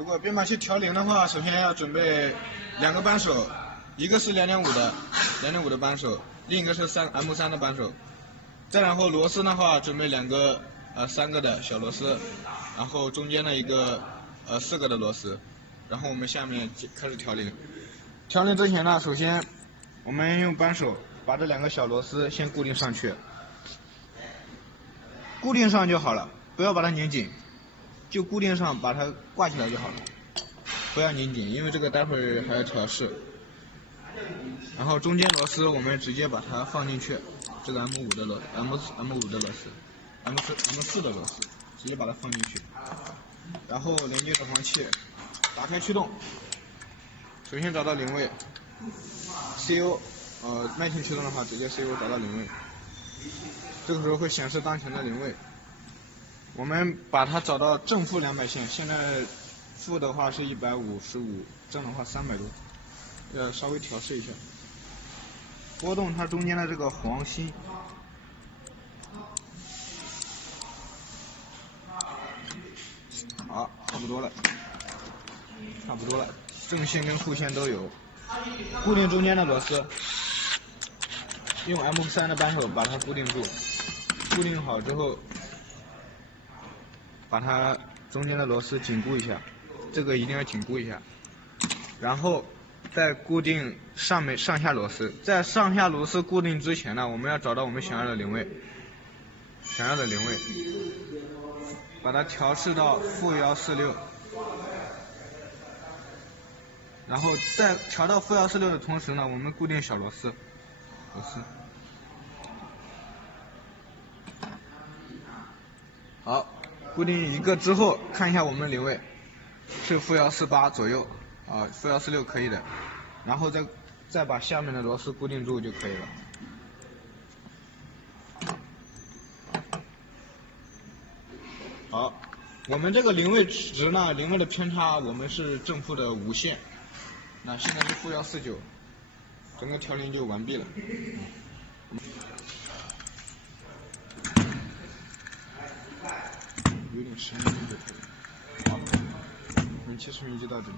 如果编码器调零的话，首先要准备2个扳手，一个是2.5的扳手，另一个是M3的扳手。再然后螺丝的话，准备3个的小螺丝，然后中间的一个4个的螺丝。然后我们下面开始调零。调零之前呢，首先我们用扳手把这2个小螺丝先固定上去，固定上就好了，不要把它拧紧，就固定上，把它挂起来就好了，不要拧紧，因为这个待会儿还要调试。然后中间螺丝我们直接把它放进去，这个 M5 的螺丝 ，M4 的螺丝，直接把它放进去。然后连接导航器，打开驱动，首先找到零位 ，CU， 耐性驱动的话，直接 CU 找到零位，这个时候会显示当前的零位。我们把它找到正负200线，现在负的话是155，正的话300多，要稍微调试一下。拨动它中间的这个黄心，好，差不多了，正线跟负线都有。固定中间的螺丝，用 M3 的扳手把它固定住，固定好之后，把它中间的螺丝紧固一下，这个一定要紧固一下，然后再固定上下螺丝。在上下螺丝固定之前呢，我们要找到我们想要的零位，把它调试到负146，然后在调到负146的同时呢，我们固定小螺丝，好，固定一个之后，看一下我们的零位是负148左右，负146可以的，然后再把下面的螺丝固定住就可以了。好，我们这个零位值呢，零位的偏差我们是正负的5线，那现在是负149，整个调零就完毕了。有点声音就可以。好，本期视频就到这里。